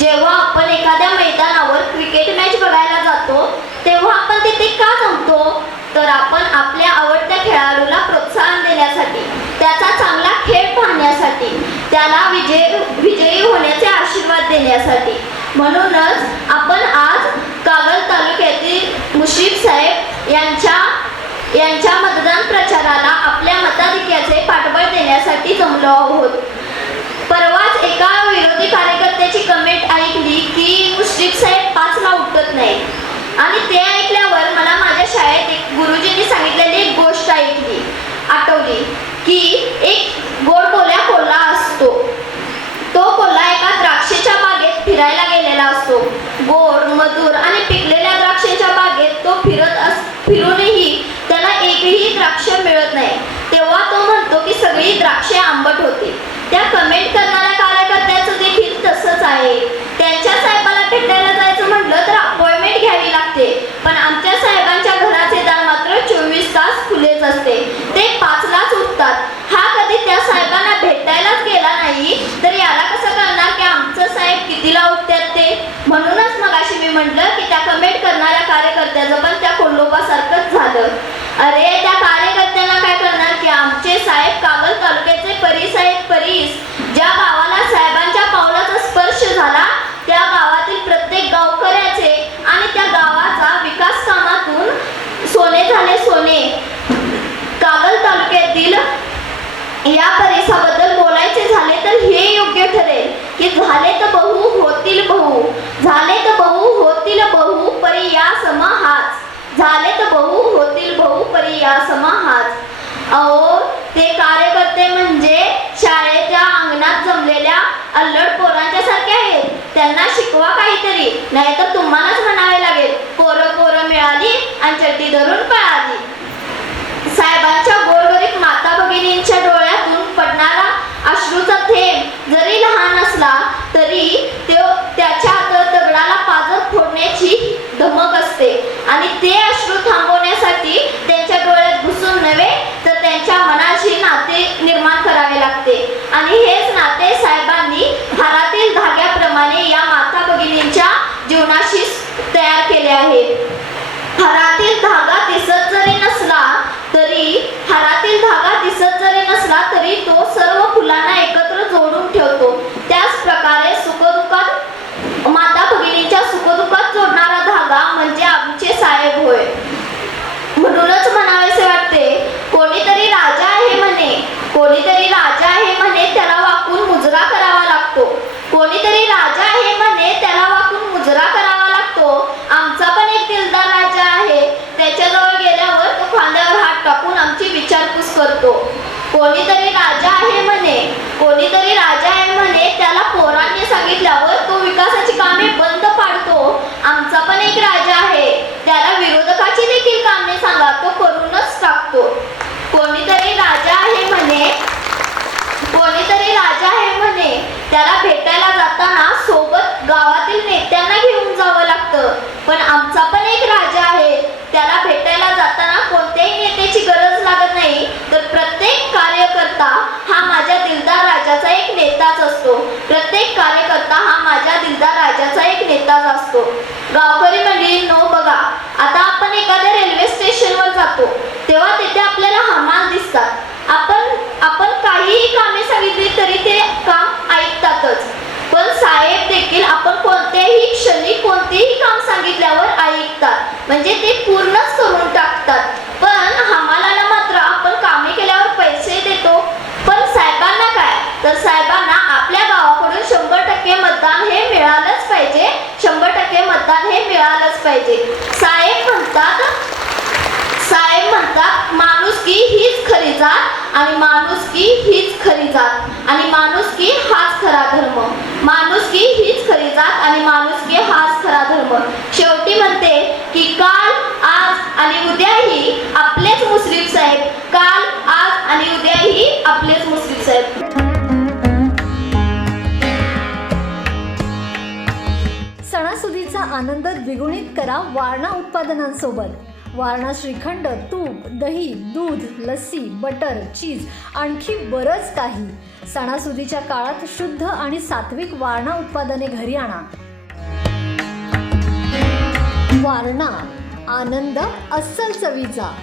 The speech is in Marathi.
जेव्हा आपण एखाद्या मैदानावर क्रिकेट मॅच बघायला जातो तेव्हा आपण तिथे का जमतो? तर आपण आपल्या आवडत्या खेळाडूला प्रोत्साहन देण्यासाठी, त्याचा चांगला खेळ पाहण्यासाठी, त्याला विजयी होण्याचे आशीर्वाद देण्यासाठी. म्हणूनच आपण आज कागल तालुक्यातील मुश्रीफ साहेब यांच्या मतदान प्रचाराला आपल्या मताधिक्याचे पाठबळ देण्यासाठी जमलो आहोत. परवाच एका विरोधी कार्यकर्त्याची कमेंट ऐकली की मुश्रीफ साहेब 5ला उठत नाही, आणि ते ऐकल्यावर मला माझ्या शाळेत एक गुरुजींनी सांगितलेली एक गोष्ट आठवली की एक गोड बोल्या कोल्हा असतो. तो कोल्हा एका द्राक्षाच्या बागेत फिरायला गेलेला असतो. गोड, मधुर आणि पिकलेल्या द्राक्षाच्या बागेत तो फिरूनही त्याला एकही द्राक्ष मिळत नाही. तेव्हा तो म्हणतो की सगळी द्राक्षे आंबट होती. त्या कमेंट करणाऱ्या कार्यकर्त्याचं देखील तसंच आहे. त्यांच्या साहेबाला भेटायला जायचं म्हटलं तर अपॉइंटमेंट घ्यावी लागते, पण आमच्या साहेबांच्या घराचे दार मात्र 24 तास खुलेच असते. ते 5लाच उठतात. हा कधी त्या साहेबांना भेटायलाच गेला नाही तर याला कसं कळणार की आमचं साहेब कितीला उठतात ते? म्हणूनच मगाशी मी म्हटलं की त्या कमेंट करणाऱ्या कार्यकर्त्याचं पण त्या कोल्होबासारखंच झालं. अरे त्या कार्यकर्त्यांना काय करणार की आमचे साहेब कागल तालुक्याचे परीस आहेत. ज्या गावाला साहेबांच्या पावलाचा स्पर्श झाला त्या गावातील प्रत्येक गावकऱ्याचे आणि त्या गावाचा विकास कामातून सोने झाले सोने. कागल तालुक्यातील या परिसराबद्दल बोलायचे झाले तर हे योग्य ठरेल की झाले तर बहु होतील बहु, झाले तर बहु होतील बहु, परी या सम हाच, झाले तर बहु होतील बहु, परी या सम हाच. अहो ते कार्यकर्ते म्हणजे शाळेच्या अंगणात जमलेल्या अल्लड पोरांच्या सारखे आहेत. त्यांना शिकवा काहीतरी, नाहीतर तुम्हालाच म्हणावे लागेल पोरं मिळाली आणि चड्डी धरून पळाली. साहेबांच्या गोरगरीब माता भगिनींच्या डोळ्यातून पडणारा अश्रूचा थेंब जरी लहान असला तरी त्याच्या दगडाला पाजर फोडण्याची धमक असते, आणि ते अश्रू थांबवण्यासाठी त्यांच्या डोळ्यात घुसून नव्हे तर त्यांच्या मनाशी नाते निर्माण करावे लागते. आणि हेच नाते साहेबांनी हारातील धाग्याप्रमाणे या माता भगिनींच्या जीवनाशी तयार केले आहे. हारातील धागा दिसत जरी नसला तरी तो सर्व फुलांना एकत्र जोडून ठेवतो. त्याच प्रकारे सुखदुःखात माता भगिनींच्या सुखदुःखात जोडणारा धागा म्हणजे आमचे साहेब होय. म्हणूनच म्हणावेसे वाटते, कोणीतरी राजा आहे म्हणे त्याला वाकून मुजरा करावा लागतो. कोणीतरी राजा आहे म्हणे त्याला वाकून मुजरा करावा लागतो. आमचा पण एक दिलदार राजा आहे. त्याच्याजवळ गेल्यावर तो खांद्यावर हात टाकून आमची विचारपूस करतो. कोणीतरी राजा आहे म्हणे त्याला पोरांनी सांगितल्यावर तो विकासाची कामे बंद पाडतो. आमचा पण एक राजा आहे. त्याला विरोधकाची देखील कामे सांगा, तो करूनच टाकतो. कोणीतरी राजा आहे म्हणे त्याला भेटायला जाताना सोबत गावातील नेत्यांना घेऊन जावं लागतं. पण आमचा पण एक राजा आहे. त्याला भेटायला जाताना कोणत्याही नेत्याची गरज लागत नाही, तर प्रत्येक कार्यकर्ता हा माझ्या दिलदार राजाचा एक नेताच असतो. गावकरी मंडळींनो, बघा, आता आपण एखाद्या रेल्वे स्टेशनवर जातो तेव्हा तिथे आपल्याला हमाल दिसतात. आपण काहीही कामे सांगितली तरी ते काम ऐकतातच. पण साहेब देखील आपण कोणत्याही क्षणी कोणतेही काम सांगितल्यावर ऐकतात, म्हणजे ते पूर्णच करून टाकतात. पण हमालाला मात्र आपण कामे केल्यावर पैसे देतो. पण साहेबांना काय, तर साहेबांना आपल्या गावाकडून 100% मतदान हे मिळालंच पाहिजे. 100% मतदान हे मिळालंच पाहिजे. साहेब म्हणतात माणुसकी हीच खरी जात, आणि माणुसकी हीच खरी जात, आणि माणुसकी हाच खरा धर्म. माणुसकी हीच खरी जात आणि माणुसकी हाच खरा धर्म. शेवटी म्हणते की काल, आज आणि उद्याही आपलेच मुश्रीफ साहेब. काल, आज आणि उद्याही आपलेच मुश्रीफ साहेब. सणासुदीचा आनंद द्विगुणित करा वारणा उत्पादनांसोबत. वारणा श्रीखंड, तूप, दही, दूध, लस्सी, बटर, चीज आणखी बरंच काही. सणासुदीच्या काळात शुद्ध आणि सात्विक वारणा उत्पादने घरी आणा. वारणा, आनंद अस्सल चवीचा.